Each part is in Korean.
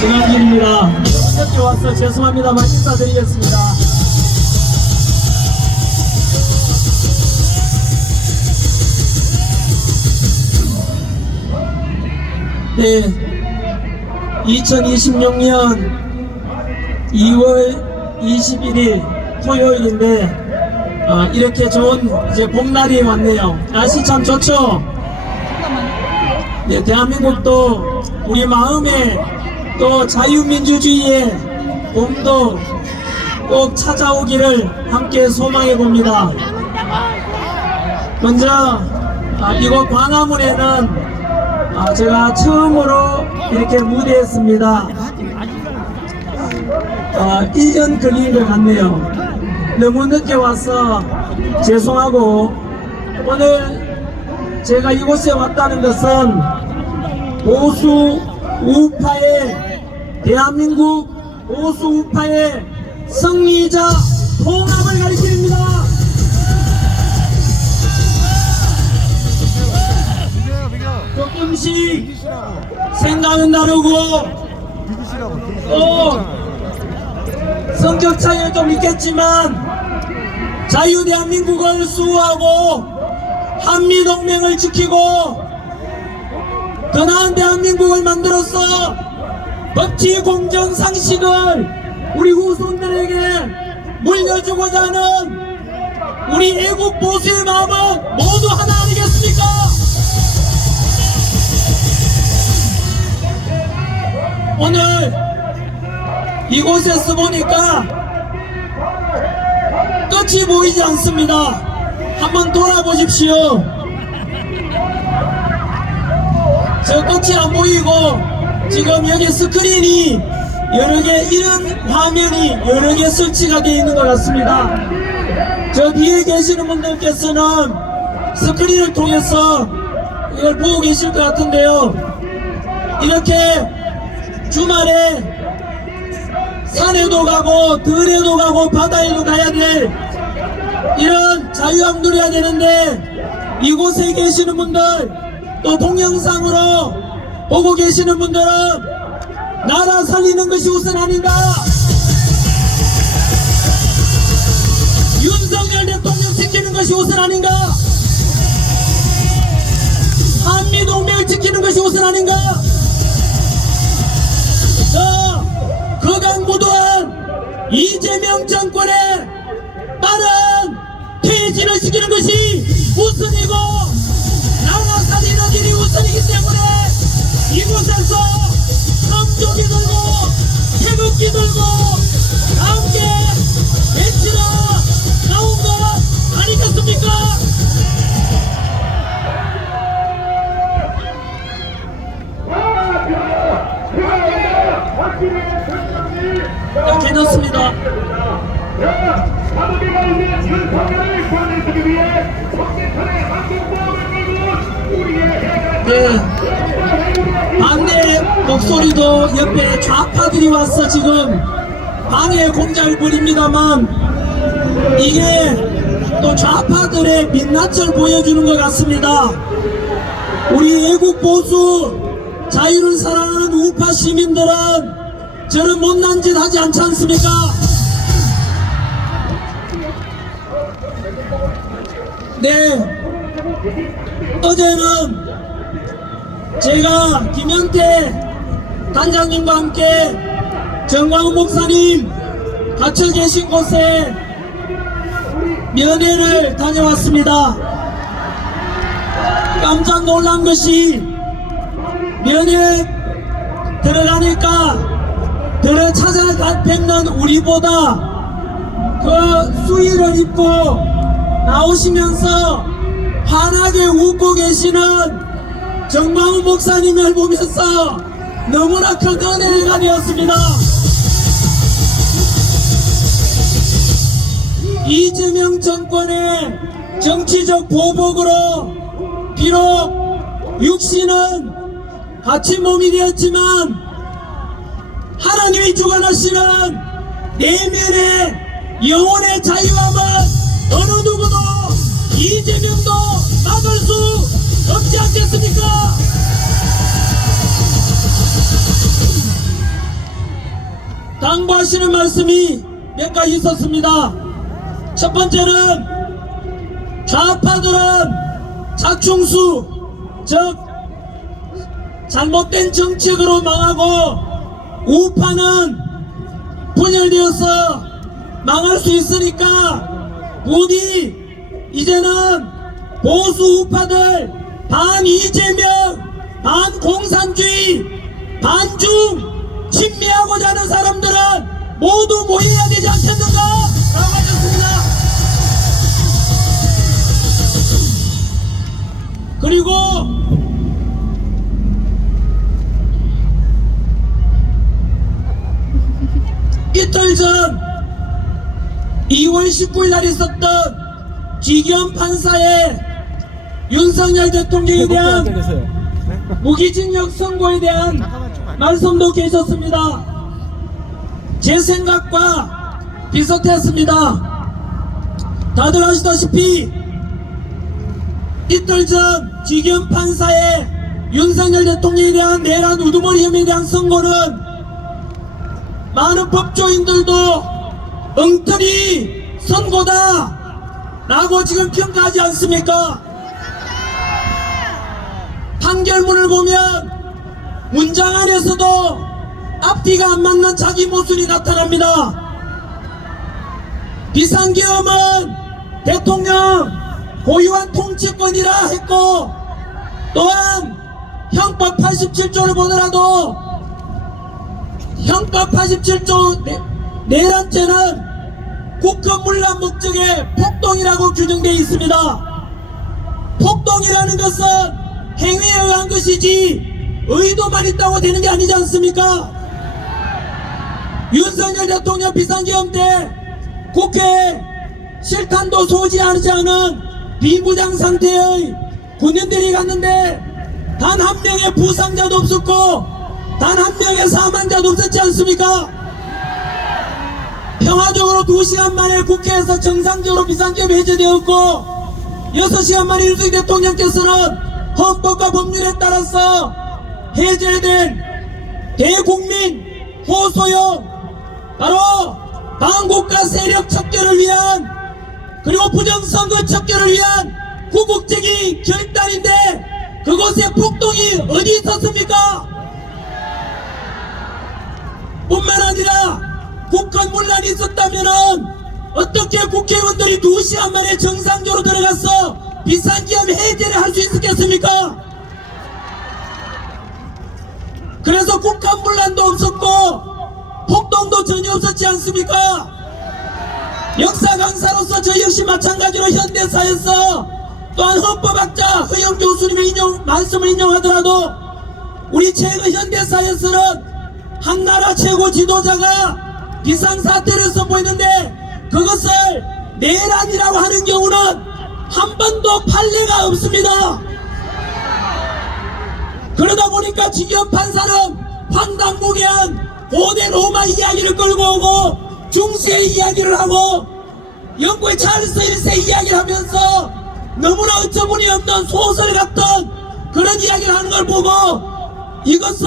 김한길입니다. 늦게 와서 죄송합니다만 인사드리겠습니다. 네, 2026년 2월 21일 토요일인데 이렇게 좋은 이제 봄날이 왔네요. 날씨 참 좋죠? 네, 대한민국도 우리 마음에 또 자유민주주의의 봄도 꼭 찾아오기를 함께 소망해 봅니다. 먼저 이곳 광화문에는 제가 처음으로 이렇게 무대했습니다. 1년 걸린 것 같네요. 너무 늦게 와서 죄송하고, 오늘 제가 이곳에 왔다는 것은 보수 우파의, 대한민국 보수 우파의 승리자 통합을 가리킵니다. 조금씩 생각은 다르고 또 성격 차이는 좀 있겠지만 자유대한민국을 수호하고 한미동맹을 지키고 더 나은 대한민국을 만들어서 법치 공정 상식을 우리 후손들에게 물려주고자 하는 우리 애국 보수의 마음은 모두 하나 아니겠습니까? 오늘 이곳에서 보니까 끝이 보이지 않습니다. 한번 돌아보십시오. 저 끝이 안 보이고 지금 여기 스크린이 여러 개, 이런 화면이 여러 개 설치가 되어 있는 것 같습니다. 저 뒤에 계시는 분들께서는 스크린을 통해서 이걸 보고 계실 것 같은데요. 이렇게 주말에 산에도 가고 들에도 가고 바다에도 가야 될 이런 자유함 누려야 되는데, 이곳에 계시는 분들 또 동영상으로 보고 계시는 분들은 나라 살리는 것이 우선 아닌가? 윤석열 대통령 지키는 것이 우선 아닌가? 한미동맹을 지키는 것이 우선 아닌가? 거강무도한 이재명 정권의 빠른 퇴진을 시키는 것이 우선이고 나라 살리는 일이 우선이기 때문에 이곳에서 성조기 들고 태극기 들고 함께 외치러 나온 것 아니겠습니까? 이렇게 넣습니다. 네, 반대 목소리도 옆에 좌파들이 와서 지금 방해 공작을 벌입니다만, 이게 또 좌파들의 민낯을 보여주는 것 같습니다. 우리 애국 보수 자유를 사랑하는 우파 시민들은 저런 못난 짓 하지 않지 않습니까? 네, 어제는 제가 김현태 단장님과 함께 정광훈 목사님 갇혀 계신 곳에 면회를 다녀왔습니다. 깜짝 놀란 것이, 면회 들어가니까 들어 찾아뵙는 우리보다 그 수의를 입고 나오시면서 환하게 웃고 계시는 정광훈 목사님을 보면서 너무나 큰 은혜가 되었습니다. 이재명 정권의 정치적 보복으로 비록 육신은 갇힌 몸이 되었지만 하나님이 주관하시는 내면의 영혼의 자유함은 어느 누구도 이재명도 막을 수 없지 않겠습니까? 당부하시는 말씀이 몇 가지 있었습니다. 첫 번째는 좌파들은 자충수, 즉 잘못된 정책으로 망하고 우파는 분열되어서 망할 수 있으니까 부디 이제는 보수 우파들, 반 이재명, 반 공산주의, 반중 친미하고자 하는 사람들은 모두 모여야 되지 않겠는가? 라고 하셨습니다. 그리고 이틀 전 2월 19일 날 있었던 지기현 판사의 윤석열 대통령에 대한 무기징역 선고에 대한 말씀도 계셨습니다. 제 생각과 비슷했습니다. 다들 아시다시피 이틀 전 지기현 판사의 윤석열 대통령에 대한 내란 우두머리 혐의에 대한 선고는 많은 법조인들도 엉터리 선고다 라고 지금 평가하지 않습니까? 판결문을 보면 문장 안에서도 앞뒤가 안 맞는 자기 모순이 나타납니다. 비상계엄은 대통령 고유한 통치권이라 했고, 또한 형법 87조를 보더라도 형법 87조 내란죄는 국가문란 목적의 폭동이라고 규정되어 있습니다. 폭동이라는 것은 행위에 의한 것이지 의도만 있다고 되는 게 아니지 않습니까? 윤석열 대통령 비상계엄 때 국회에 실탄도 소지하지 않은 비무장 상태의 군인들이 갔는데 단 한 명의 부상자도 없었고 단 한 명의 사망자도 없었지 않습니까? 평화적으로 2시간 만에 국회에서 정상적으로 비상계엄이 해제되었고 6시간 만에 윤석열 대통령께서는 헌법과 법률에 따라서 해제된 대국민 호소용, 바로 반국가 세력 척결을 위한, 그리고 부정선거 척결을 위한 후국적인 결단인데 그곳에 폭동이 어디 있었습니까? 뿐만 아니라 국헌문란이 있었다면은 어떻게 국회의원들이 2시간 만에 정상적으로 들어가서 비상계엄 해제를 할 수 있었겠습니까? 그래서 국헌문란도 없었고 폭동도 전혀 없었지 않습니까? 역사 강사로서 저 역시 마찬가지로 현대사에서 또한 헌법학자 허영 교수님의 말씀을 인용하더라도 우리 최근 현대사에서는 한 나라 최고 지도자가 비상사태를 선포했는데 그것을 내란이라고 하는 경우는 한 번도 판례가 없습니다. 그러다 보니까 지기현 판사는 황당무계한 고대 로마 이야기를 끌고 오고 중세의 이야기를 하고 영국의 찰스 1세 이야기를 하면서 너무나 어처구니 없는 소설 같은 그런 이야기를 하는 걸 보고 이것은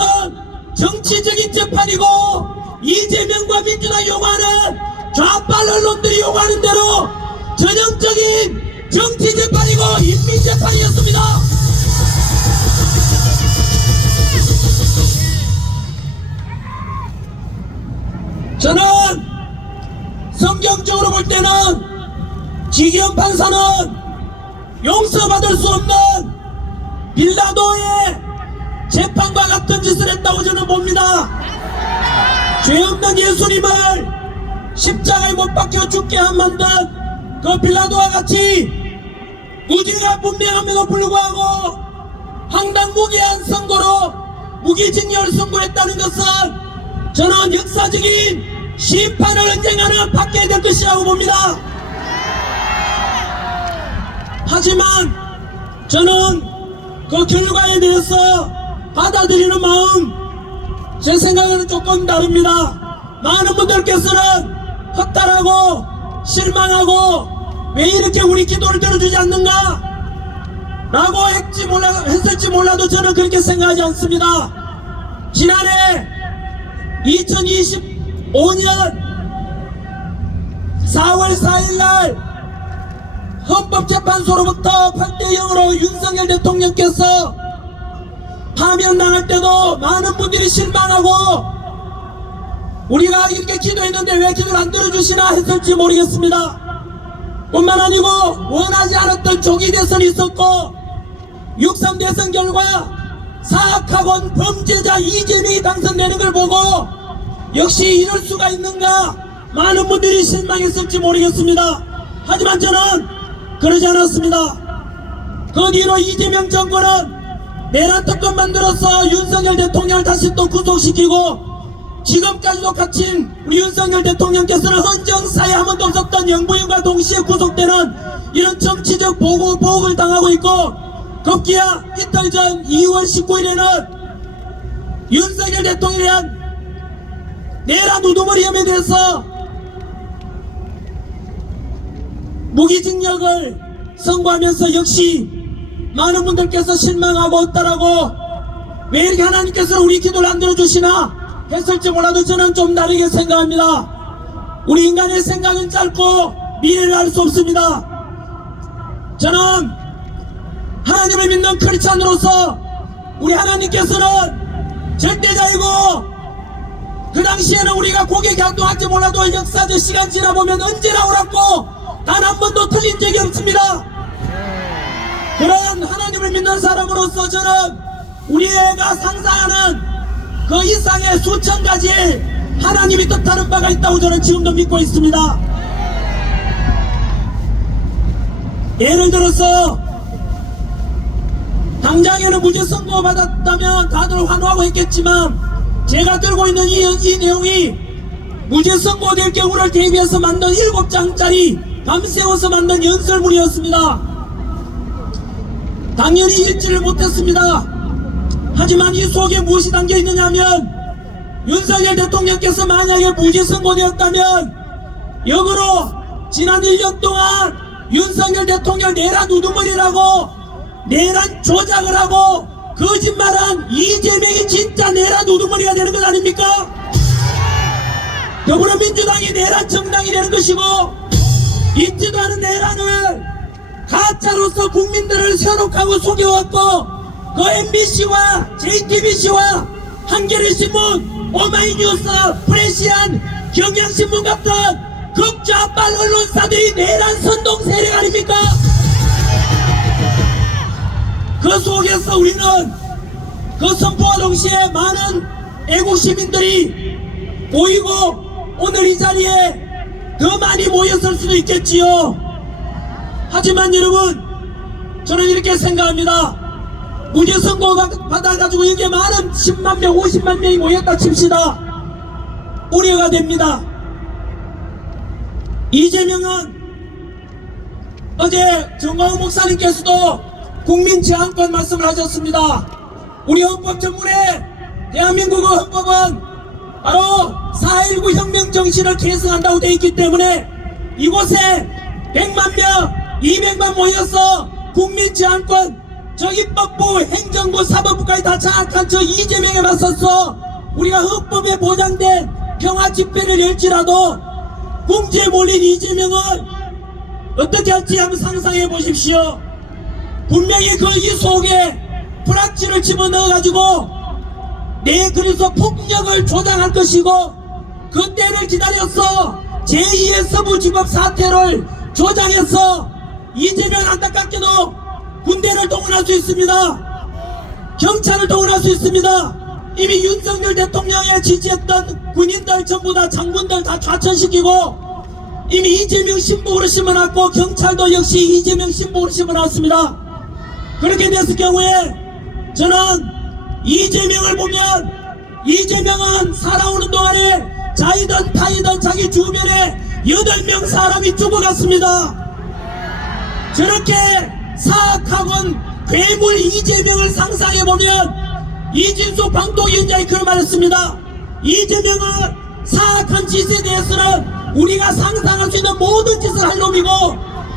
정치적인 재판이고 이재명과 민주당 요구하는 좌빨 언론들이 요구하는 대로 전형적인 정치 재판이고 인민 재판이었습니다. 저는 성경적으로 볼 때는 지기현 판사는 용서받을 수 없는 빌라도의 재판과 같은 짓을 했다고 저는 봅니다. 죄 없는 예수님을 십자가에 못 박혀 죽게 한 만든 그 빌라도와 같이 무죄가 분명함에도 불구하고 황당무계한 선고로 무기징역을 선고했다는 것은 저는 역사적인 심판을 언젠가는 받게 될 것이라고 봅니다. 하지만 저는 그 결과에 대해서 받아들이는 마음, 제 생각에는 조금 다릅니다. 많은 분들께서는 허탈하고 실망하고 왜 이렇게 우리 기도를 들어주지 않는가 라고 했을지 몰라도 저는 그렇게 생각하지 않습니다. 지난해 2020 5년 4월 4일날 헌법재판소로부터 8대0으로 윤석열 대통령께서 파면당할 때도 많은 분들이 실망하고 우리가 이렇게 기도했는데 왜 기도를 안 들어주시나 했을지 모르겠습니다. 뿐만 아니고 원하지 않았던 조기 대선이 있었고 6.3 대선 결과 사악하고 범죄자 이재명이 당선되는 걸 보고 역시 이럴 수가 있는가 많은 분들이 실망했을지 모르겠습니다. 하지만 저는 그러지 않았습니다. 그 뒤로 이재명 정권은 내란 특검 만들어서 윤석열 대통령을 다시 또 구속시키고 지금까지도 갇힌 우리 윤석열 대통령께서는 헌정사에 한 번도 없었던 영부인과 동시에 구속되는 이런 정치적 보복을 당하고 있고 급기야 이틀 전 2월 19일에는 윤석열 대통령에 대한 내란 우두머리 혐의에 대해서 무기징역을 선고하면서 역시 많은 분들께서 실망하고 없다라고 왜 이렇게 하나님께서는 우리 기도를 안 들어주시나 했을지 몰라도 저는 좀 다르게 생각합니다. 우리 인간의 생각은 짧고 미래를 알 수 없습니다. 저는 하나님을 믿는 크리스찬으로서 우리 하나님께서는 절대자이고 그 당시에는 우리가 고개 갸우뚱할지 몰라도 역사적 시간 지나보면 언제나 옳았고 단 한 번도 틀린 적이 없습니다. 그런 하나님을 믿는 사람으로서 저는 우리가 상상하는 그 이상의 수천 가지의 하나님이 뜻하는 바가 있다고 저는 지금도 믿고 있습니다. 예를 들어서 당장에는 무죄 선고 받았다면 다들 환호하고 했겠지만 제가 들고 있는 이 내용이 무죄 선고될 경우를 대비해서 만든 7장짜리 밤새워서 만든 연설문이었습니다. 당연히 읽지를 못했습니다. 하지만 이 속에 무엇이 담겨 있느냐 하면 윤석열 대통령께서 만약에 무죄 선고되었다면 역으로 지난 1년 동안 윤석열 대통령 내란 우두머리라고 내란 조작을 하고 거짓말한 이재명이 진짜 내란 우두머리가 되는 것 아닙니까? 더불어민주당이 내란 정당이 되는 것이고 있지도 않은 내란을 가짜로서 국민들을 현혹하고 속여왔고 그 MBC와 JTBC와 한겨레신문, 오마이뉴스, 프레시안, 경향신문 같은 극좌빨 언론사들이 내란 선동 세력 아닙니까? 그 속에서 우리는 그 선포와 동시에 많은 애국시민들이 모이고 오늘 이 자리에 더 많이 모였을 수도 있겠지요. 하지만 여러분 저는 이렇게 생각합니다. 무죄 선고 받아가지고 이게 많은 10만 명 50만 명이 모였다 칩시다. 우려가 됩니다. 이재명은 어제 정광훈 목사님께서도 국민 제한권 말씀을 하셨습니다. 우리 헌법 전문에 대한민국의 헌법은 바로 4.19 혁명 정신을 계승한다고 되어 있기 때문에 이곳에 100만 명 200만 모여서 국민 제한권 저 입법부 행정부 사법부까지 다 장악한 저 이재명에 맞서서 우리가 헌법에 보장된 평화 집회를 열지라도 궁지에 몰린 이재명은 어떻게 할지 한번 상상해 보십시오. 분명히 그 이 속에 불확실을 집어넣어 가지고 그래서 폭력을 조장할 것이고 그 때를 기다려서 제2의 서부지법 사태를 조장해서 이재명 안타깝게도 군대를 동원할 수 있습니다. 경찰을 동원할 수 있습니다. 이미 윤석열 대통령에 지지했던 군인들 전부 다 장군들 다 좌천시키고 이미 이재명 신복으로 심어놨고 경찰도 역시 이재명 신복으로 심어놨습니다. 그렇게 됐을 경우에 저는 이재명을 보면 이재명은 살아오는 동안에 자이든 타이든 자기 주변에 8명 사람이 죽어갔습니다. 저렇게 사악하고 괴물 이재명을 상상해보면 이진수 방통위원장이 그런 말했습니다. 이재명은 사악한 짓에 대해서는 우리가 상상할 수 있는 모든 짓을 할 놈이고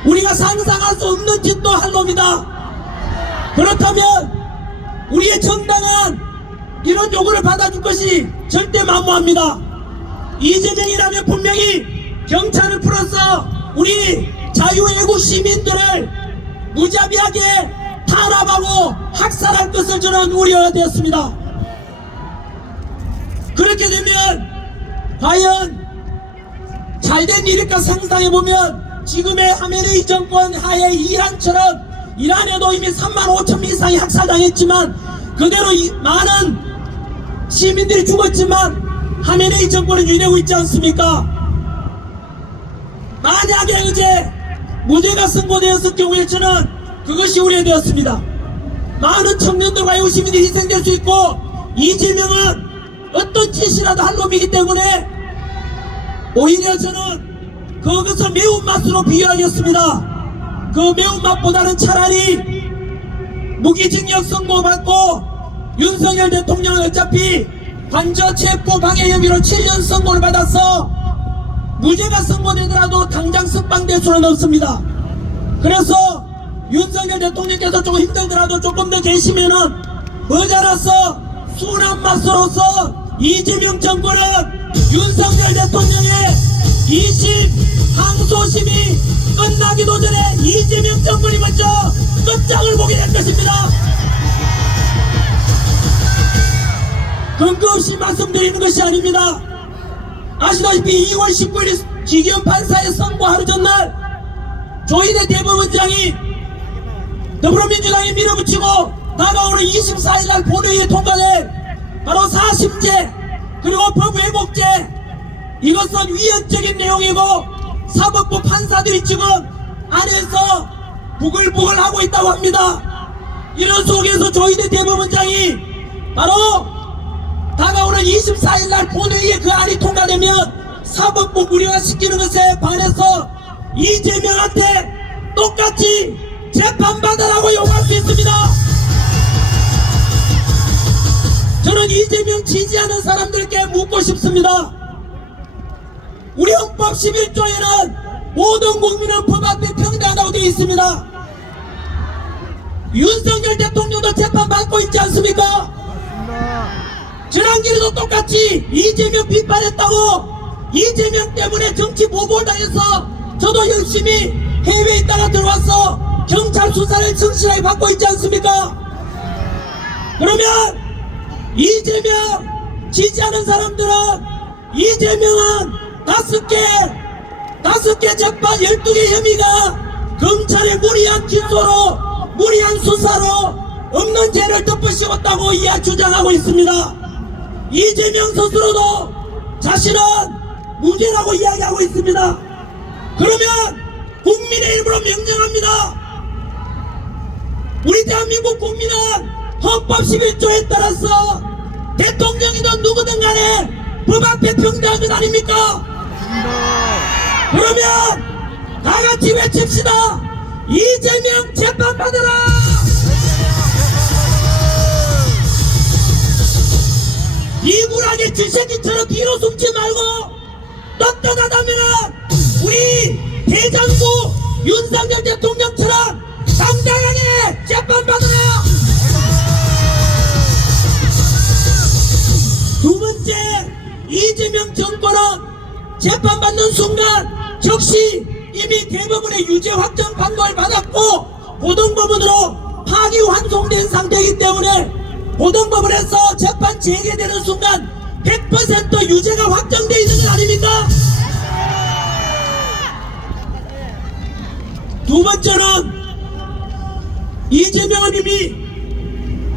우리가 상상할 수 없는 짓도 할 놈이다. 그렇다면 우리의 정당은 이런 요구를 받아줄 것이 절대 만무합니다. 이재명이라면 분명히 경찰을 풀어서 우리 자유애국 시민들을 무자비하게 탄압하고 학살할 것을 저는 우려가 되었습니다. 그렇게 되면 과연 잘된 일일까 상상해보면 지금의 하메네이 정권 하에 이란처럼, 이란에도 이미 35,000명 이상이 학살당했지만 그대로 많은 시민들이 죽었지만 하메네이 정권은 유지되고 있지 않습니까? 만약에 이제 무죄가 선고되었을 경우에 저는 그것이 우려되었습니다. 많은 청년들과 외국 시민들이 희생될 수 있고 이재명은 어떤 짓이라도 할 놈이기 때문에 오히려 저는 그것을 매운맛으로 비유하겠습니다. 그 매운맛보다는 차라리 무기징역 선고받고 윤석열 대통령은 어차피 관저 체포 방해 혐의로 7년 선고를 받아서 무죄가 선고되더라도 당장 석방될 수는 없습니다. 그래서 윤석열 대통령께서 조금 힘들더라도 조금 더 계시면은 머자라서 순한 맛으로서 이재명 정권은 윤석열 대통령의 2심 항소심이 끝나기도 전에 이재명 정권이 먼저 끝장을 보게 될 것입니다. 근거 없이 말씀드리는 것이 아닙니다. 아시다시피 2월 19일 지기현 판사의 선고 하루 전날 조희대 대법원장이 더불어민주당에 밀어붙이고 다가오는 24일날 본회의에 통과될 바로 4심제 그리고 법왜복제, 이것은 위헌적인 내용이고 사법부 판사들이 지금 안에서 부글부글 하고 있다고 합니다. 이런 속에서 조희대 대법원장이 바로 다가오는 24일날 본회의에 그 안이 통과되면 사법부 무력화시키는 것에 반해서 이재명한테 똑같이 재판받으라고 요구할 수 있습니다. 저는 이재명 지지하는 사람들께 묻고 싶습니다. 우리 헌법 11조에는 모든 국민은 법 앞에 평등하다고 되어 있습니다. 윤석열 대통령도 재판받고 있지 않습니까? 지난길에도 똑같이 이재명 비판했다고, 이재명 때문에 정치 보복을 당해서 저도 열심히 해외에 있다가 들어와서 경찰 수사를 성실하게 받고 있지 않습니까? 그러면 이재명 지지하는 사람들은 이재명은 5개 재판 12개 혐의가 검찰의 무리한 기소로, 무리한 수사로 없는 죄를 덮으시었다고 주장하고 있습니다. 이재명 스스로도 자신은 무죄라고 이야기하고 있습니다. 그러면 국민의힘으로 명령합니다. 우리 대한민국 국민은 헌법 11조에 따라서 대통령이든 누구든 간에 법 앞에 평등한 것 아닙니까? 그러면 다같이 외칩시다. 이재명 재판받으라! 이굴하게 쥐새끼처럼 뒤로 숨지 말고 떳떳하다면은 우리 대장부 윤석열 대통령처럼 당당하게 재판받으라! 두 번째, 이재명 정권은 재판받는 순간 즉시 이미 대법원의 유죄 확정 판결을 받았고 고등법원으로 파기환송된 상태이기 때문에 고등법원에서 재판 재개되는 순간 100% 유죄가 확정되어 있는 것 아닙니까? 두 번째는 이재명은 이미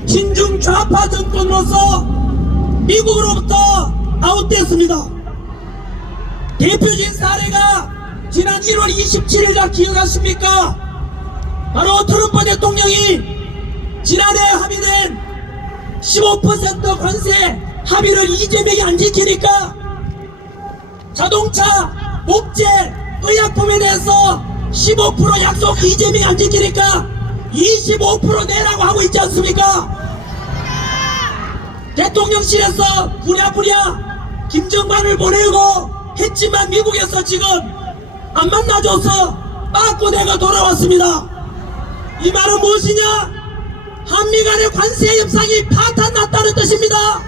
친중 좌파 정권으로서 미국으로부터 아웃됐습니다. 대표적인 사례가 지난 1월 27일날 기억하십니까? 바로 트럼프 대통령이 지난해 합의된 15% 관세 합의를 이재명이 안 지키니까 자동차, 목재, 의약품에 대해서 15% 약속 이재명이 안 지키니까 25% 내라고 하고 있지 않습니까? 대통령실에서 부랴부랴 김정만을 보내고 했지만 미국에서 지금 안 만나줘서 빠꾸대가 돌아왔습니다. 이 말은 무엇이냐? 한미 간의 관세 협상이 파탄났다는 뜻입니다.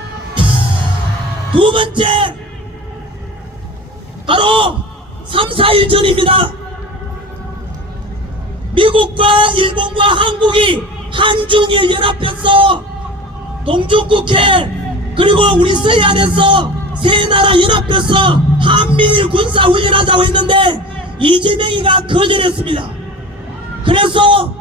두 번째, 14일 전입니다. 미국과 일본과 한국이 한중일 연합해서 동중국해 그리고 우리 서해안에서 세 나라 연합해서 한미일 군사훈련하자고 했는데 이재명이가 거절했습니다. 그래서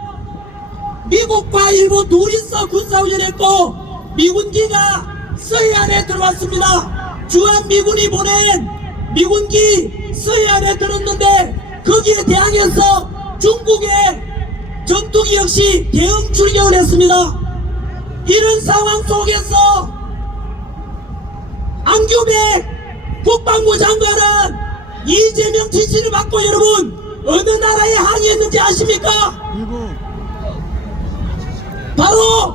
미국과 일본 둘이서 군사훈련했고 미군기가 서해안에 들어왔습니다. 주한미군이 보낸 미군기 서해안에 들었는데 거기에 대항해서 중국의 전투기 역시 대응 출격을 했습니다. 이런 상황 속에서 안규백 국방부 장관은 이재명 지시를 받고 여러분 어느 나라에 항의했는지 아십니까? 바로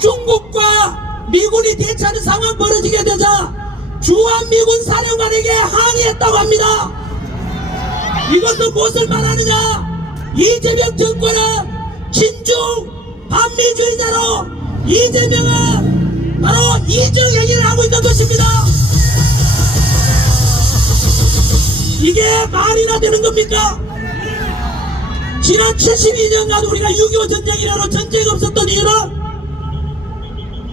중국과 미군이 대치하는 상황 벌어지게 되자 주한미군 사령관에게 항의했다고 합니다. 이것도 무엇을 말하느냐? 이재명 정권은 친중 반미주의자로 이재명은 바로 이정행위를 하고 있는 것입니다. 이게 말이나 되는 겁니까? 지난 72년간 우리가 6.25 전쟁이라로 전쟁이 없었던 이유는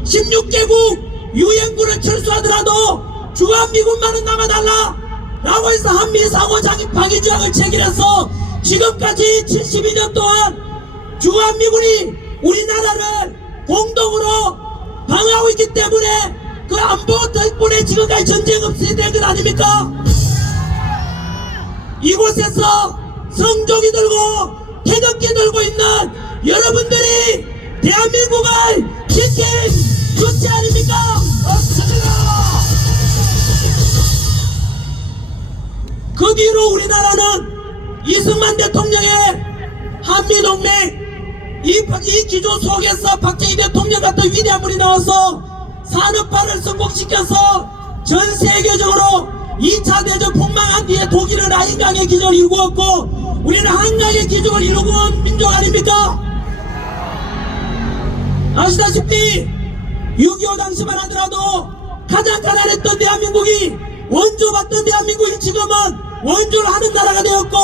16개국 유엔군을 철수하더라도 주한미군만은 남아달라 라고 해서 한미 상호 방위 조약을 체결해서 지금까지 72년 동안 주한미군이 우리나라를 공동으로 방어하고 있기 때문에 그 안보 덕분에 지금까지 전쟁 없이 된 것 아닙니까? 이곳에서 성종이 들고 태극기 들고 있는 여러분들이 대한민국을 지킨 주체 아닙니까? 그 뒤로 우리나라는 이승만 대통령의 한미동맹 이 기조 속에서 박정희 대통령 같은 위대한 분이 나와서 산업화를 성공시켜서 전 세계적으로 2차 대전 폭망한 뒤에 독일은 라인강의 기적을 이루었고 우리는 한강의 기적을 이루고 온 민족 아닙니까? 아시다시피 6.25 당시만 하더라도 가장 가난했던 대한민국이 원조받던 대한민국이 지금은 원조를 하는 나라가 되었고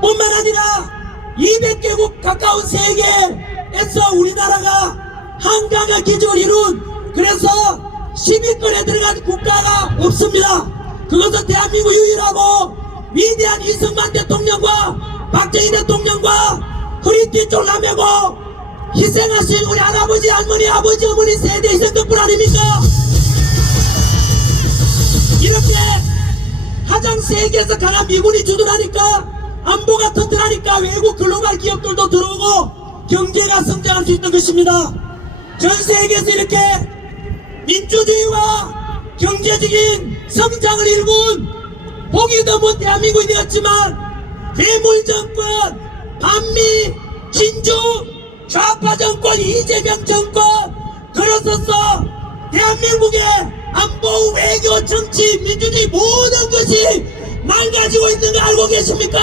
뿐만 아니라 200개국 가까운 세계에서 우리나라가 한강의 기적을 이룬 그래서 10위권에 들어간 국가가 없습니다. 그것은 대한민국 유일하고 위대한 이승만 대통령과 박정희 대통령과 허리띠 졸라매고 희생하신 우리 할아버지 할머니 아버지 어머니 세대 희생 덕분 아닙니까? 이렇게 가장 세계에서 강한 미군이 주둔하니까 안보가 튼튼하니까 외국 글로벌 기업들도 들어오고 경제가 성장할 수 있는 것입니다. 전 세계에서 이렇게 민주주의와 경제적인 성장을 일군 보기 드문 대한민국이 되었지만 괴물 정권, 반미, 친중, 좌파 정권, 이재명 정권 그러서서 대한민국의 안보, 외교, 정치, 민주주의 모든 것이 망가지고 있는 거 알고 계십니까?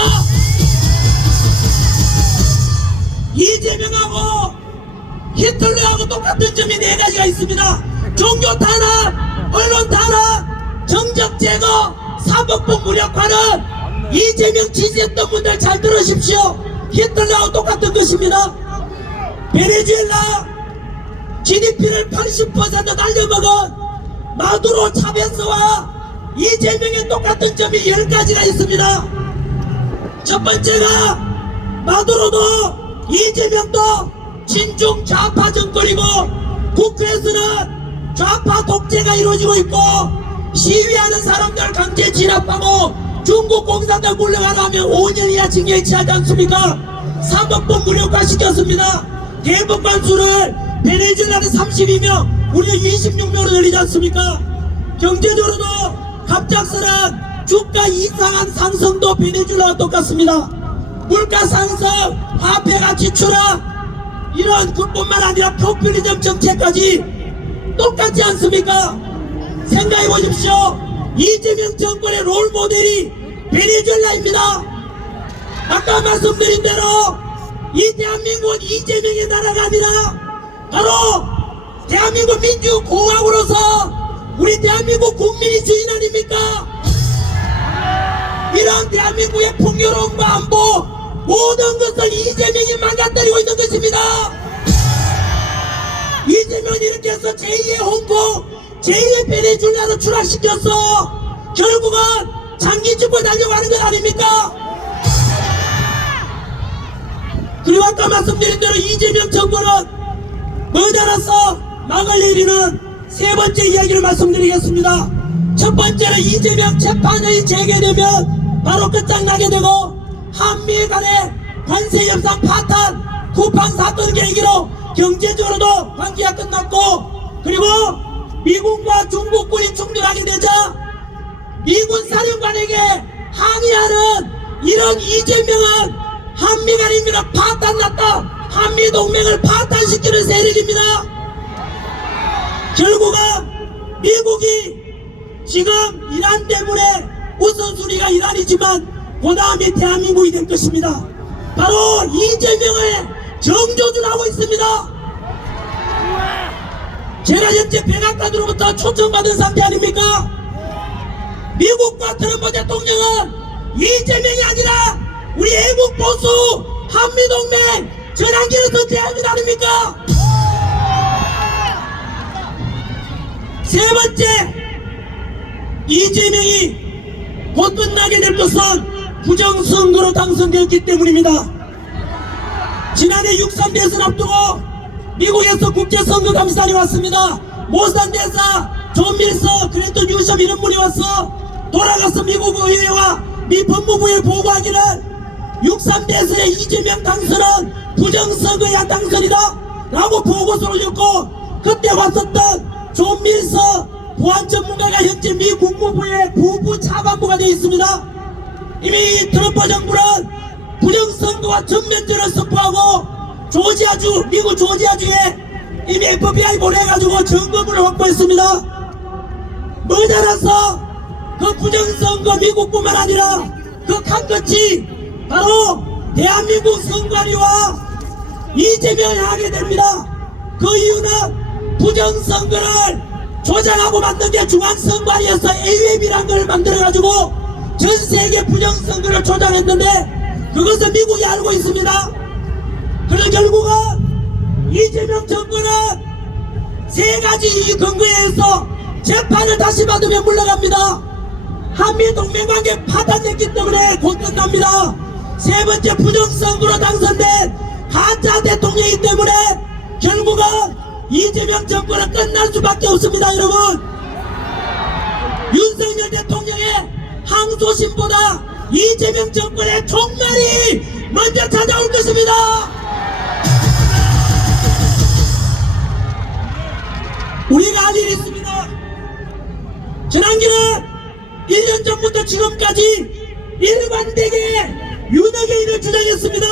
이재명하고 히틀러하고 똑같은 점이 4가지가 있습니다. 종교 탄압, 언론 탄압, 정적 제거, 사법부 무력화는 이재명 지지했던 분들 잘 들으십시오. 히틀러하고 똑같은 것입니다. 베네수엘라 GDP를 80% 날려먹은 마두로 차베스와 이재명의 똑같은 점이 10가지가 있습니다. 첫 번째가 마두로도 이재명도 친중 좌파 정권이고 국회에서는 좌파 독재가 이루어지고 있고 시위하는 사람들 강제 진압하고 중국 공산당 물러가라 하면 5년 이하 징역에 처하지 않습니까? 사법부 무력화 시켰습니다. 대법관 수를 베네수엘라는 32명 우리는 26명으로 늘리지 않습니까? 경제적으로도 갑작스런 주가 이상한 상승도 베네수엘라와 똑같습니다. 물가 상승, 화폐 가치 추락 이런 그뿐만 아니라 포퓰리즘 정책까지 똑같지 않습니까? 생각해 보십시오. 이재명 정권의 롤 모델이 베네수엘라입니다. 아까 말씀드린 대로 이 대한민국은 이재명의 나라가 아니라 바로 대한민국 민주공화국으로서 우리 대한민국 국민이 주인 아닙니까? 이런 대한민국의 퇴락시켰어. 결국은 장기 집권 하려고 하는 것 아닙니까? 그리고 아까 말씀드린 대로 이재명 정부는 머지않아서 막을 내리는 세 번째 이야기를 말씀드리겠습니다. 첫 번째는 이재명 재판이 재개되면 바로 끝장나게 되고 한미 간의 관세 협상 파탄, 쿠팡 사건 계기로 경제적으로도 관계가 끝났고, 그리고 미국과 중국군이 충돌하게 되자 미군 사령관에게 항의하는 이런 이재명은 한미 간의 인민은 파탄났다, 한미 동맹을 파탄시키는 세력입니다. 결국은 미국이 지금 이란 때문에 우선순위가 이란이지만 그 다음에 대한민국이 될 것입니다. 바로 이재명을 정조준하고 있습니다. 제가 현재 백악관으로부터 초청받은 상태 아닙니까? 미국과 트럼프 대통령은 이재명이 아니라 우리 애국 보수 한미동맹 전환기를 선택해야 합니다 아닙니까? 세 번째, 이재명이 곧 끝나게 될 것은 부정선거로 당선되었기 때문입니다. 지난해 6.3 대선 앞두고 미국에서 국제선거감시단이 왔습니다. 모산 대사, 존 밀서, 클린턴 뉴섬 이런 분이 왔어 돌아가서 미국 의회와 미 법무부에 보고하기를 6.3 대선의 이재명 당선은 부정선거야 당선이다 라고 보고서를 올렸고, 그때 왔었던 존 밀서 보안 전문가가 현재 미 국무부의 부부 차관부가 되어 있습니다. 이미 트럼프 정부는 부정선거와 전면전을 선포하고 조지아주, 미국 조지아주에 이미 FBI 보내가지고 증거물을 확보했습니다. 머지않아서 그 부정선거 미국뿐만 아니라 그 칼끝이 바로 대한민국 선관위와 이재명이 하게 됩니다. 그 이유는 부정선거를 조장하고 만든 게 중앙선관위에서 AWAB이라는 걸 만들어가지고 전 세계 부정선거를 조장했는데 그것을 미국이 알고 있습니다. 그래서 결국은 이재명 정부는 세 가지 이 근거에 의해서 재판을 다시 받으면 물러갑니다. 한미동맹관계 파탄됐기 때문에 곧 끝납니다. 세 번째, 부정선거로 당선된 가짜 대통령이기 때문에 결국은 이재명 정부는 끝날 수밖에 없습니다. 여러분, 윤석열 대통령의 항소심보다 이재명 정권의 종말이 먼저 찾아올 것입니다. 우리가 할 일이 있습니다. 지난기는 1년 전부터 지금까지 일관되게 윤핵관을 주장했습니다.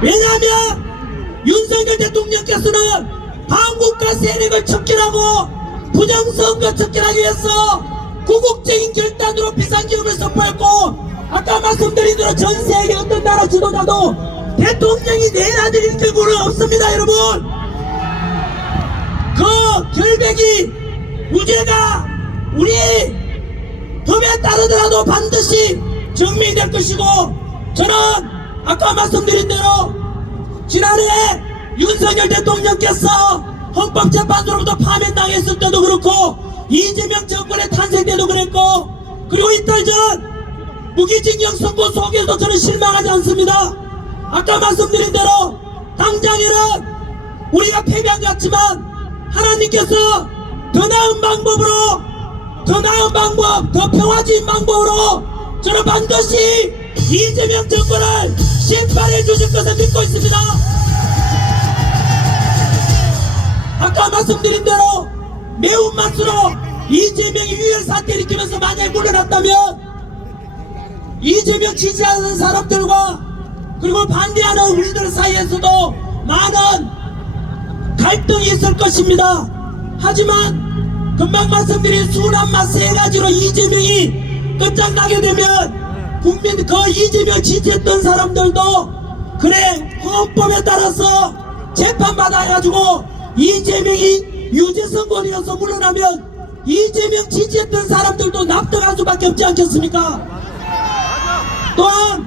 왜냐하면 윤석열 대통령께서는 반국가 세력을 척결하고 부정선거 척결하기 위해서 구국적인 결단으로 비상기업을 선포했고, 아까 말씀드린 대로 전 세계 어떤 나라 지도자도 대통령이 내놔드릴 경우는 없습니다. 여러분, 그 결백이 무죄가 우리 법에 따르더라도 반드시 증명이 될 것이고, 저는 아까 말씀드린 대로 지난해 윤석열 대통령께서 헌법재판소로부터 파면당했을 때도 그렇고 이재명 정권의 탄생 때도 그랬고, 그리고 이틀 전 무기징역 선고 속에도 저는 실망하지 않습니다. 아까 말씀드린 대로 당장에는 우리가 패배한 것 같지만 하나님께서 더 나은 방법으로, 더 나은 방법, 더 평화주의 방법으로 저는 반드시 이재명 정권을 심판해 주실 것을 믿고 있습니다. 아까 말씀드린 대로 매운맛으로 이재명이 유혈 사태를 일으키면서 만약에 물러났다면 이재명 지지하는 사람들과 그리고 반대하는 우리들 사이에서도 많은 갈등이 있을 것입니다. 하지만 금방 말씀드린 순한 맛 세 가지로 이재명이 끝장나게 되면 국민, 그 이재명 지지했던 사람들도 그래 헌법에 따라서 재판받아가지고 이재명이 유죄선고리여서 물러나면 이재명 지지했던 사람들도 납득할 수밖에 없지 않겠습니까? 또한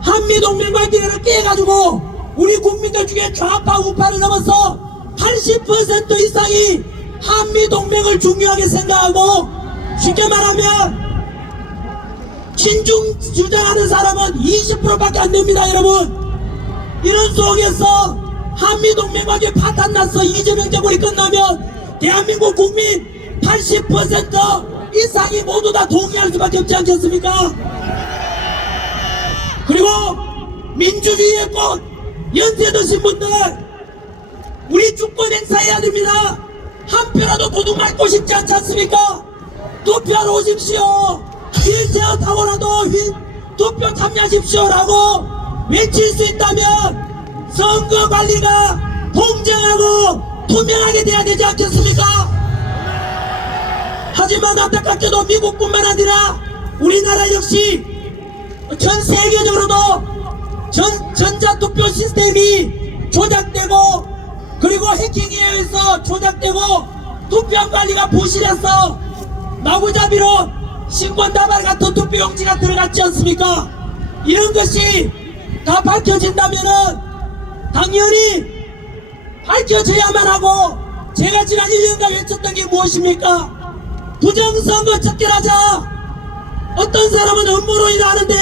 한미동맹관계를 깨가지고 우리 국민들 중에 좌파 우파를 넘어서 80% 이상이 한미동맹을 중요하게 생각하고, 쉽게 말하면 친중 주장하는 사람은 20%밖에 안 됩니다. 여러분, 이런 속에서 한미동맹관계 파탄났어. 이재명 정권이 끝나면 대한민국 국민 80% 이상이 모두 다 동의할 수밖에 없지 않겠습니까? 그리고 민주주의의 꽃 연세 드신 분들, 우리 주권 행사해야 됩니다. 한 표라도 도둑 맞고 싶지 않지 않습니까? 투표하러 오십시오. 휠체어 타고라도 투표 참여하십시오라고 외칠 수 있다면 선거 관리가 공정하고 투명하게 돼야 되지 않겠습니까? 하지만 안타깝게도 미국뿐만 아니라 우리나라 역시 전 세계적으로도 전자투표 시스템이 조작되고, 그리고 해킹에 의해서 조작되고, 투표한 관리가 부실해서 마구잡이로 신권다발 같은 투표용지가 들어갔지 않습니까? 이런 것이 다 밝혀진다면은 당연히 밝혀져야만 하고, 제가 지난 1년간 외쳤던 게 무엇입니까? 부정선거 척결하자. 어떤 사람은 음모론이라 하는데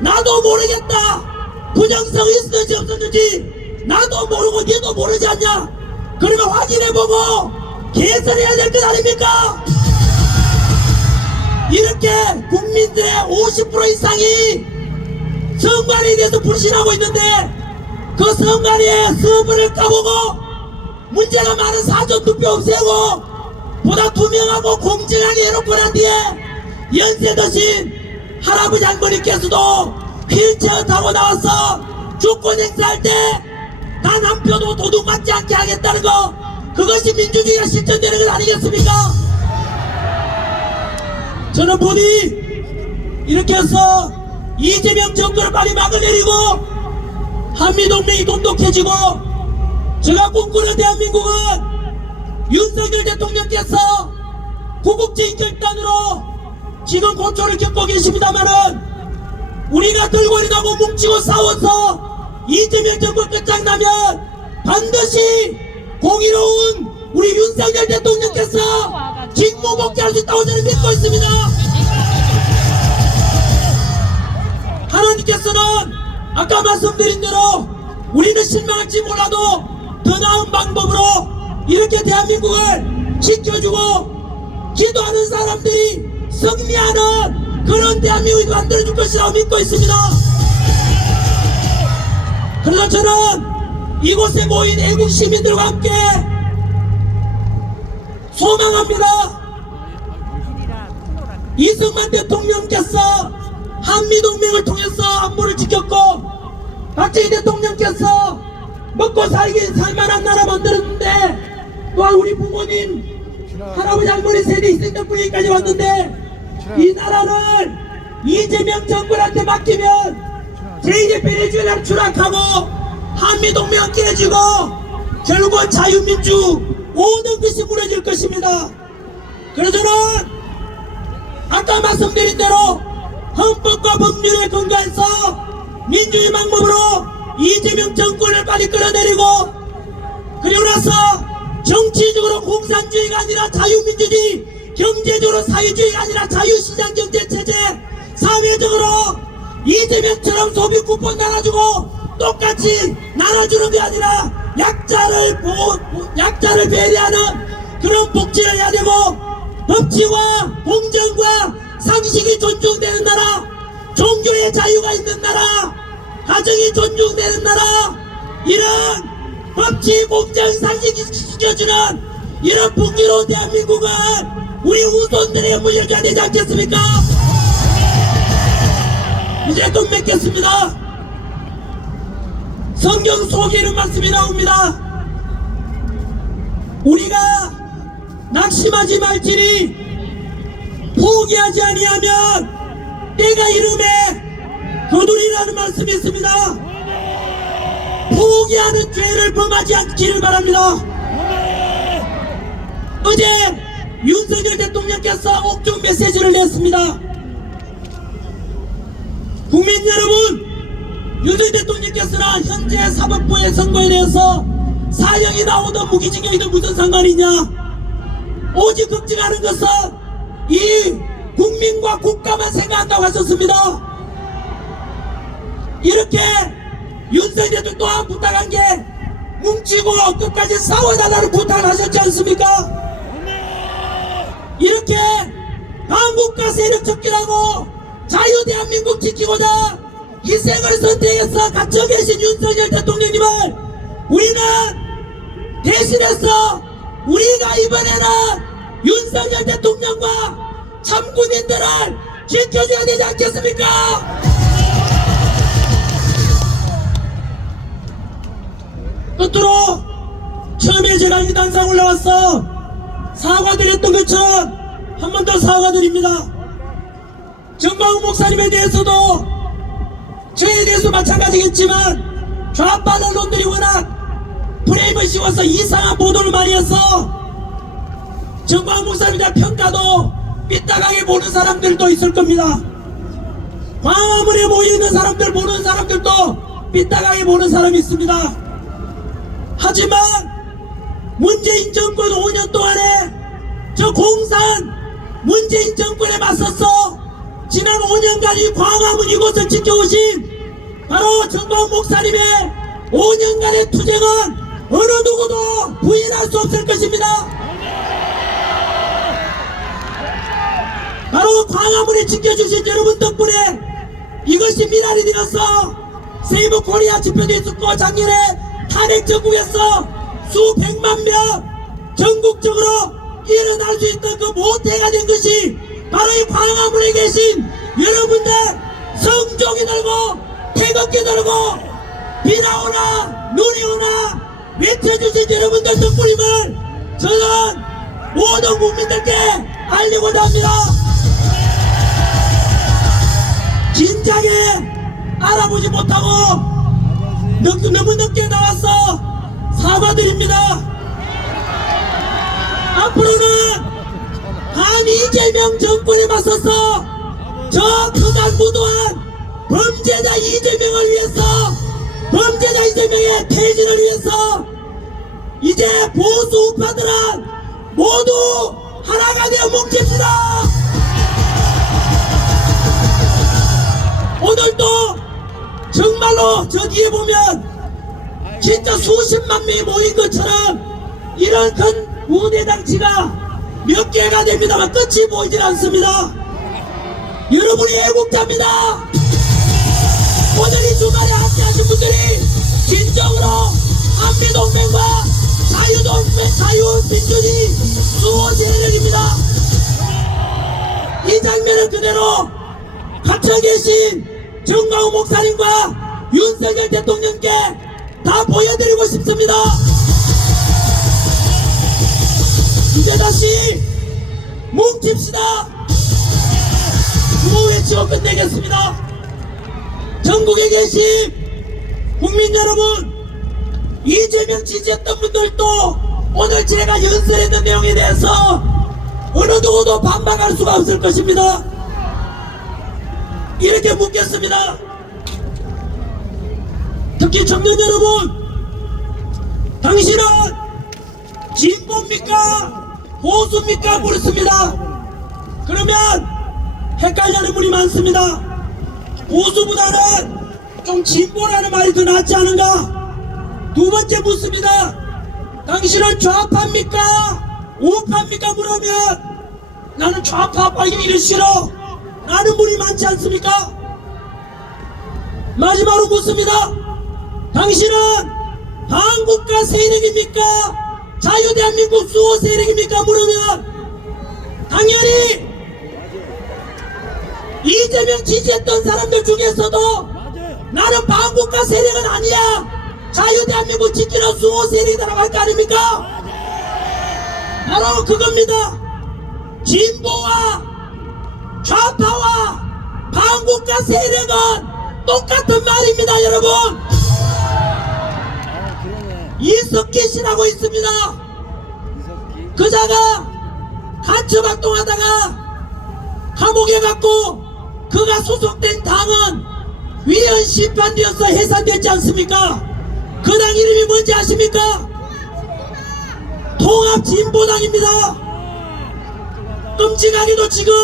나도 모르겠다. 부정성이 있었는지 없었는지 나도 모르고 니도 모르지 않냐? 그러면 확인해보고 개선해야 될 것 아닙니까? 이렇게 국민들의 50% 이상이 선관위에 대해서 불신하고 있는데, 그 선관위의 서버를 까보고 문제가 많은 사전투표 없애고 보다 투명하고 공정하게 해놓고 난 뒤에 연세 드신 할아버지 할머니께서도 휠체어 타고 나와서 주권 행사할 때 단 한 표도 도둑 맞지 않게 하겠다는 거, 그것이 민주주의가 실천되는 것 아니겠습니까? 저는 부디 이렇게 해서 이재명 정권을 빨리 막아내리고 한미동맹이 돈독해지고, 제가 꿈꾸는 대한민국은 윤석열 대통령께서 구국주의 결단으로 지금 고초를 겪고 계십니다만은, 우리가 들고 일어나고 뭉치고 싸워서 이재명 정권 끝장나면 반드시 공의로운 우리 윤석열 대통령께서 직무복귀할 수 있다고 저는 믿고 있습니다. 하나님께서는 아까 말씀드린 대로 우리는 실망할지 몰라도 더 나은 방법으로 이렇게 대한민국을 지켜주고 기도하는 사람들이 승리하는 그런 대한민국이 만들어줄 것이라고 믿고 있습니다. 그래서 저는 이곳에 모인 애국 시민들과 함께 소망합니다. 이승만 대통령께서 한미동맹을 통해서 안보를 지켰고, 박정희 대통령께서 먹고 살만한 나라 만들었는데, 또한 우리 부모님 할아버지 할머니 세대 희생 덕분에 여기까지 왔는데, 이 나라를 이재명 정권한테 맡기면 제2의 베네수엘라를 추락하고 한미동맹은 깨지고 결국은 자유민주 모든 것이 무너질 것입니다. 그래서 저는 아까 말씀드린 대로 헌법과 법률에 근거해서 민주주의 방법으로 이재명 정권을 빨리 끌어내리고, 그리고 나서 정치적으로 공산주의가 아니라 자유민주주의, 경제적으로 사회주의가 아니라 자유시장 경제체제, 사회적으로 이재명처럼 소비 쿠폰 나눠주고 똑같이 나눠주는 게 아니라 약자를 배려하는 그런 복지를 해야 되고, 법치와 공정과 상식이 존중되는 나라, 종교의 자유가 있는 나라, 가정이 존중되는 나라, 이런 법치 공정 상식이 지켜주는 이런 풍요로운 대한민국은 우리 후손들에게 물려줘야 되지 않겠습니까? 이제 좀 맺겠습니다. 성경 속에 이런 말씀이 나옵니다. 우리가 낙심하지 말지니 포기하지 아니하면 때가 이름에 거두리라는 말씀이 있습니다. 포기하는 죄를 범하지 않기를 바랍니다. 어제 윤석열 대통령께서 옥중 메시지를 냈습니다. 국민 여러분, 윤석열 대통령께서는 현재 사법부의 선거에 대해서 사형이 나오든 무기징역이든 무슨 상관이냐? 오직 걱정하는 것은 이 국민과 국가만 생각한다고 하셨습니다. 이렇게 윤석열 대통령 또한 부탁한 게 뭉치고 끝까지 싸워달라는 부탁을 하셨지 않습니까? 이렇게 한국과 세력 척결하고 자유 대한민국 지키고자 희생을 선택해서 갇혀 계신 윤석열 대통령님을 우리는 대신해서 우리가 이번에는 윤석열 대통령과 참군인들을 지켜줘야 되지 않겠습니까? 끝으로 처음에 제가 이 단상 올라와서 사과드렸던 것처럼 한 번 더 사과드립니다. 정광훈 목사님에 대해서도 저에 대해서 마찬가지겠지만 좌파 언론들이 워낙 프레임을 씌워서 이상한 보도를 많이 해서 정광훈 목사님에 대한 평가도 삐딱하게 보는 사람들도 있을 겁니다. 광화문에 모여있는 사람들 보는 사람들도 삐딱하게 보는 사람이 있습니다. 하지만 문재인 정권 5년 동안에 저 공산 문재인 정권에 맞섰어 지난 5년간 이 광화문 이곳을 지켜오신 바로 정광훈 목사님의 5년간의 투쟁은 어느 누구도 부인할 수 없을 것입니다. 바로 광화문에 지켜주신 여러분 덕분에 이것이 미랄이 되어서 세이브 코리아 집회도 있었고 작년에 탄핵 전국에서 수백만 명 전국적으로 일어날 수 있던 그 모태가 된 것이 바로 이 광화문에 계신 여러분들 성종이 들고 태극기 들고 비나 오나 눈이 오나 외쳐주신 여러분들 덕분임을 저는 모든 국민들께 알리고자 합니다. 진작에 알아보지 못하고 너무 늦게 나와서 사과드립니다. 앞으로는 한 이재명 정권에 맞서서 저 그간 무도한 범죄자 이재명을 위해서 범죄자 이재명의 퇴진을 위해서 이제 보수 우파들은 모두 하나가 되어 뭉칩시다. 오늘도 정말로 저 뒤에 보면 진짜 수십만 명이 모인 것처럼 이런 큰 우대장치가 몇 개가 됩니다만 끝이 보이질 않습니다. 여러분이 애국자입니다. 오늘 이 주말에 함께하신 분들이 진정으로 한미동맹과 자유민주주의 수호 세력입니다. 이 장면을 그대로 갇혀 계신 정광훈 목사님과 윤석열 대통령께 다 보여드리고 싶습니다. 이제 다시 뭉칩시다. 구호 외치고 끝내겠습니다. 전국에 계신 국민 여러분, 이재명 지지했던 분들도 오늘 제가 연설했던 내용에 대해서 어느 누구도 반박할 수가 없을 것입니다. 이렇게 묻겠습니다. 특히 청년 여러분, 당신은 진보입니까? 보수입니까? 물었습니다. 그러면 헷갈리는 분이 많습니다. 보수보다는 좀 진보라는 말이 더 낫지 않은가? 두 번째 묻습니다. 당신은 좌파입니까? 우파입니까? 물으면 나는 좌파 빨리 이리 싫어 라는 분이 많지 않습니까? 마지막으로 묻습니다. 당신은 한국가 세력입니까? 자유대한민국 수호 세력입니까? 물으면 당연히 이재명 지지했던 사람들 중에서도 나는 반국가 세력은 아니야, 자유대한민국 지키는 수호 세력이라고 할 거 아닙니까? 바로 그겁니다. 진보와 좌파와 반국가 세력은 똑같은 말입니다. 여러분, 이석기 씨라고 있습니다. 그자가 간첩활동하다가 감옥에 갔고 그가 소속된 당은 위헌 심판되어서 해산됐지 않습니까? 그 당 이름이 뭔지 아십니까? 통합진보당입니다. 끔찍하게도 지금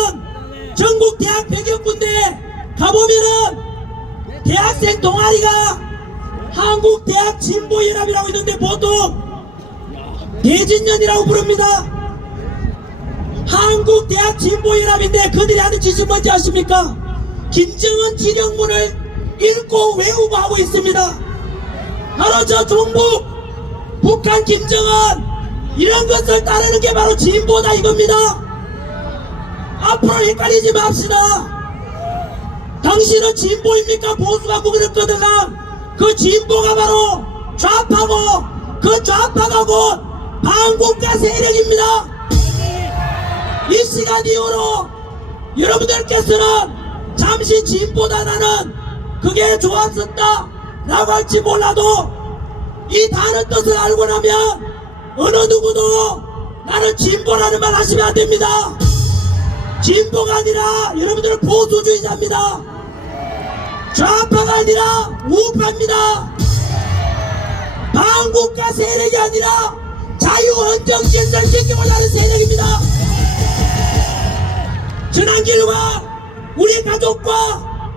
전국 대학 100여 군데 가보면은 대학생 동아리가 한국대학 진보연합이라고 있는데 보통 대진연이라고 부릅니다. 한국대학 진보연합인데 그들이 하는 짓이 뭔지 아십니까? 김정은 지령문을 읽고 외우고 하고 있습니다. 바로 저 종북 북한 김정은 이런 것을 따르는 게 바로 진보다 이겁니다. 앞으로 헷갈리지 맙시다. 당신은 진보입니까? 보수가 구그렸거든요. 그 진보가 바로 좌파고 그 좌파가 곧 반국가 세력입니다. 이 시간 이후로 여러분들께서는 잠시 진보다 나는 그게 좋았었다 라고 할지 몰라도 이 다른 뜻을 알고 나면 어느 누구도 나는 진보라는 말 하시면 안 됩니다. 진보가 아니라 여러분들은 보수주의자입니다. 좌파가 아니라 우파입니다. 반국가 세력이 아니라 자유헌정 질서를 지키고자 하는 세력입니다. 전환길과 우리 가족과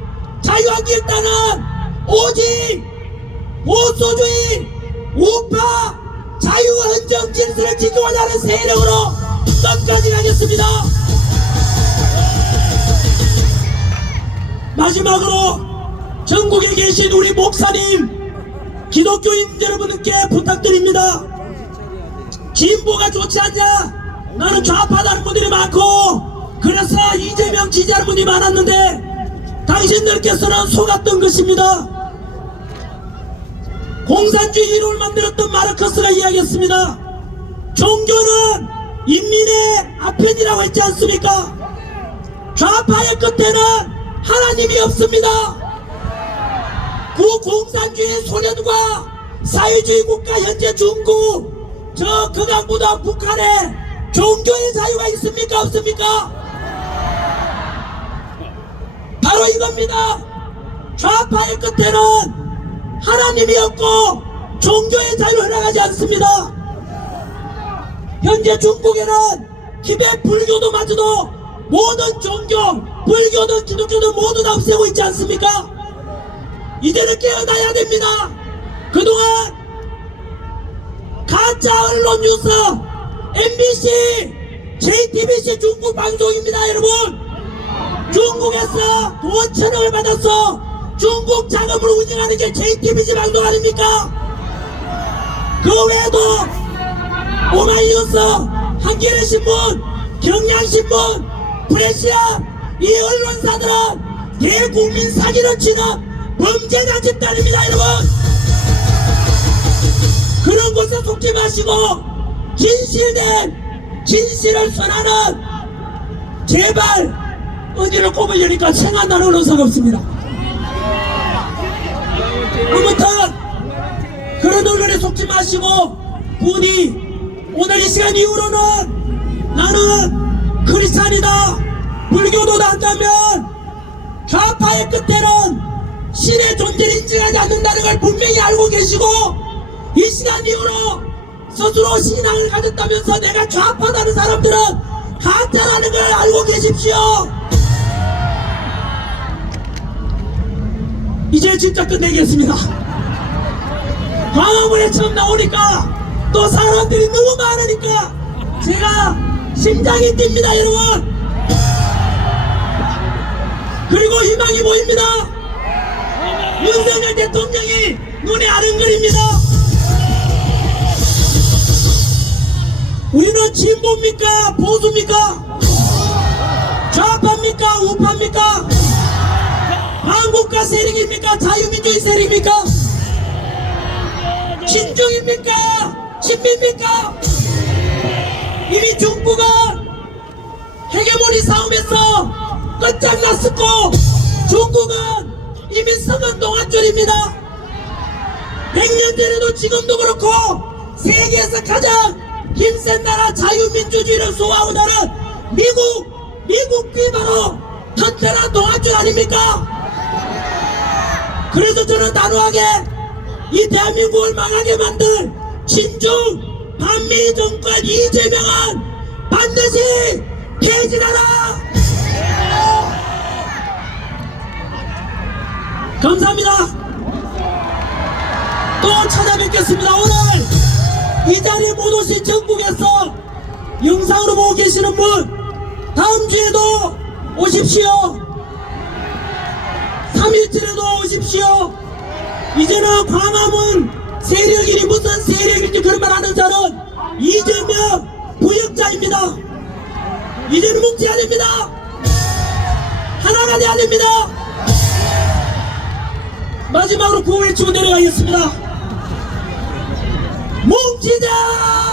자유한국당은 오직 보수주의 우파 자유헌정 질서를 지키고자 하는 세력으로 끝까지 가겠습니다. 마지막으로 전국에 계신 우리 목사님, 기독교인 여러분께 부탁드립니다. 진보가 좋지 않냐? 나는 좌파다는 분들이 많고 그래서 이재명 지지하는 분이 많았는데 당신들께서는 속았던 것입니다. 공산주의 이론을 만들었던 마르크스가 이야기했습니다. 종교는 인민의 아편이라고 했지 않습니까? 좌파의 끝에는 하나님이 없습니다. 구공산주의 소련과 사회주의 국가 현재 중국 저 극악무도한 북한에 종교의 자유가 있습니까? 없습니까? 바로 이겁니다. 좌파의 끝에는 하나님이 없고 종교의 자유를 허락하지 않습니다. 현재 중국에는 티베트 불교도마저도 모든 종교 불교든 기독교든 모두 다 없애고 있지 않습니까? 이제는 깨어나야 됩니다. 그동안 가짜 언론 뉴스 MBC, JTBC 중국 방송입니다. 여러분 중국에서 돈 1,000억을 받아서 중국 자금으로 운영하는 게 JTBC 방송 아닙니까? 그 외에도 오마이뉴스, 한겨레신문, 경향신문, 프레시아 이 언론사들은 대국민 사기를 치는 범죄자 집단입니다. 여러분 그런 곳에 속지 마시고 진실을 선하는 제발 어디를 꼽으려니까 생각나는 언론사가 없습니다. 아무튼 그런 언론에 속지 마시고 부디 오늘 이 시간 이후로는 나는 크리스찬이다 불교도다 한다면 좌파의 끝에는 신의 존재를 인정하지 않는다는 걸 분명히 알고 계시고 이 시간 이후로 스스로 신앙을 가졌다면서 내가 좌파다는 사람들은 가짜라는 걸 알고 계십시오. 이제 진짜 끝내겠습니다. 광화문에 처음 나오니까 또 사람들이 너무 많으니까 제가 심장이 뜁니다. 여러분 그리고 희망이 보입니다. 윤석열 대통령이 눈에 아른거립니다. 우리는 진보입니까? 보수입니까? 좌파입니까? 우파입니까? 한국가 세력입니까? 자유민주주의 세력입니까? 친중입니까? 친미입니까? 이미 중국은 헤게모니 싸움에서 끝장났었고 중국은 이미 썩은 동아줄입니다. 100년 전에도 지금도 그렇고 세계에서 가장 힘센 나라 자유민주주의를 소화하고 나는 미국이 바로 튼튼한 동아줄 아닙니까? 그래서 저는 단호하게 이 대한민국을 망하게 만든 친중 반미 정권 이재명은 반드시 폐지하라! 감사합니다. 또 찾아뵙겠습니다. 오늘 이 자리에 못 오신 전국에서 영상으로 보고 계시는 분 다음 주에도 오십시오. 3일째에도 오십시오. 이제는 광화문 세력이니 무슨 세력일지 그런 말 하는 자는 이재명 부역자입니다. 이제는 뭉쳐야 됩니다. 하나가 돼야 됩니다. 마지막으로 구호 외치고 내려가겠습니다. 뭉치자!